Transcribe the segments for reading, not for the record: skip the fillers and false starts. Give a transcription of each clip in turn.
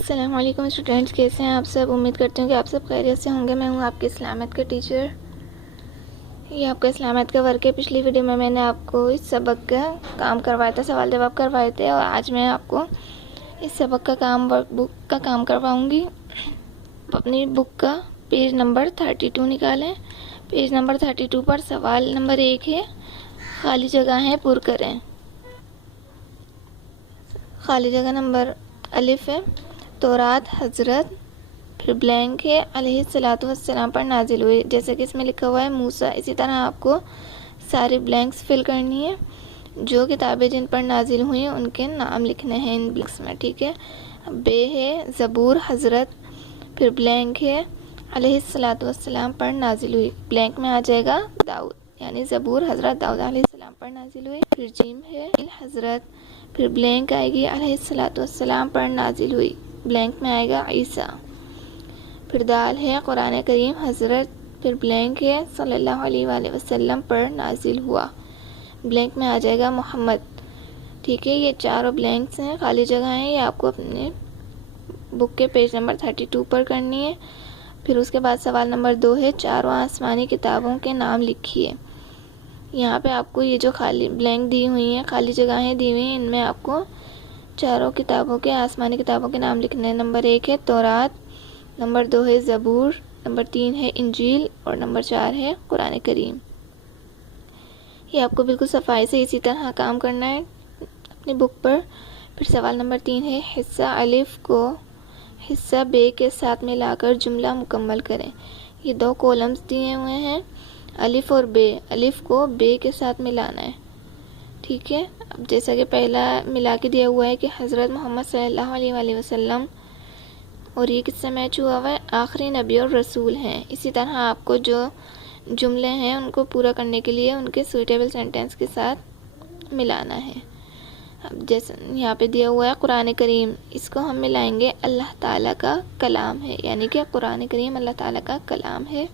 السلام علیکم اسٹوڈینٹس، کیسے ہیں آپ سب؟ امید کرتی ہوں کہ آپ سب خیریت سے ہوں گے۔ میں ہوں آپ کی اسلامیت کا ٹیچر۔ یہ آپ کا اسلامیت کا ورک ہے۔ پچھلی ویڈیو میں نے آپ کو اس سبق کا کام کروایا تھا، سوال جواب کروائے تھے، اور آج میں آپ کو اس سبق کا کام ورک بک کا کام کرواؤں گی۔ اپنی بک کا پیج نمبر 32 نکالیں۔ پیج نمبر 32 پر سوال نمبر 1 ہے، خالی جگہیں پر کریں۔ خالی جگہ نمبر الف ہے، تورات حضرت، پھر بلینک ہے، علیہ الصلوۃ والسلام پر نازل ہوئی، جیسے کہ اس میں لکھا ہوا ہے موسیٰ۔ اسی طرح آپ کو ساری بلینکس فل کرنی ہے، جو کتابیں جن پر نازل ہوئی ہیں ان کے نام لکھنے ہیں ان بلینکس میں، ٹھیک ہے۔ بے ہے زبور حضرت، پھر بلینک ہے علیہ الصلوۃ والسلام پر نازل ہوئی، بلینک میں آ جائے گا داؤد، یعنی زبور حضرت داؤد علیہ السلام پر نازل ہوئی۔ پھر جیم ہے حضرت، پھر بلینک آئے گی علیہ الصلوۃ والسلام پر نازل ہوئی، بلینک میں آئے گا عیسیٰ۔ پھر دال ہے قرآن کریم حضرت، پھر بلینک ہے صلی اللہ علیہ وآلہ وسلم پر نازل ہوا، بلینک میں آ جائے گا محمد، ٹھیک ہے۔ یہ چاروں بلینکس ہیں، خالی جگہ ہیں، یہ آپ کو اپنے بک کے پیج نمبر 32 پر کرنی ہے۔ پھر اس کے بعد سوال نمبر 2 ہے، چاروں آسمانی کتابوں کے نام لکھیے۔ یہاں پہ آپ کو یہ جو خالی بلینک دی ہوئی ہیں، خالی جگہیں دی ہوئی ہیں، ان میں آپ کو چاروں کتابوں کے آسمانی کتابوں کے نام لکھنے ہیں۔ نمبر 1 ہے تورات، نمبر 2 ہے زبور، نمبر 3 ہے انجیل، اور نمبر 4 ہے قرآن کریم۔ یہ آپ کو بالکل صفائی سے اسی طرح کام کرنا ہے اپنی بک پر۔ پھر سوال نمبر 3 ہے، حصہ الف کو حصہ بے کے ساتھ ملا کر جملہ مکمل کریں۔ یہ 2 کولمز دیے ہوئے ہیں، الف اور بے، الف کو بے کے ساتھ ملانا ہے، ٹھیک ہے۔ اب جیسا کہ پہلا ملا کے دیا ہوا ہے کہ حضرت محمد صلی اللہ علیہ وآلہ وسلم، اور یہ کس سے میچ ہوا ہوا ہے؟ آخری نبی اور رسول ہیں۔ اسی طرح آپ کو جو جملے ہیں ان کو پورا کرنے کے لیے ان کے سوٹیبل سینٹینس کے ساتھ ملانا ہے۔ اب جیسے یہاں پہ دیا ہوا ہے قرآن کریم، اس کو ہم ملائیں گے اللہ تعالیٰ کا کلام ہے، یعنی کہ قرآن کریم اللہ تعالیٰ کا کلام ہے۔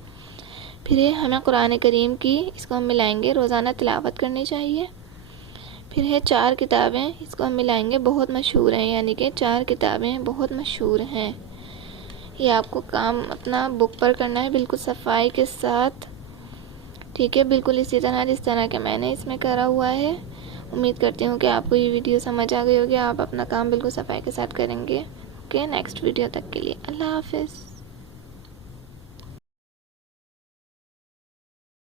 پھر یہ ہمیں قرآن کریم کی، اس کو ہم ملائیں گے روزانہ تلاوت کرنی چاہیے۔ پھر ہے 4 کتابیں، اس کو ہم ملائیں گے بہت مشہور ہیں، یعنی کہ 4 کتابیں بہت مشہور ہیں۔ یہ آپ کو کام اپنا بک پر کرنا ہے بالکل صفائی کے ساتھ، ٹھیک ہے، بالکل اسی طرح جس طرح کہ میں نے اس میں کرا ہوا ہے۔ امید کرتی ہوں کہ آپ کو یہ ویڈیو سمجھ آ گئی ہوگی، آپ اپنا کام بالکل صفائی کے ساتھ کریں گے۔ اوکے، نیکسٹ ویڈیو تک کے لیے اللہ حافظ۔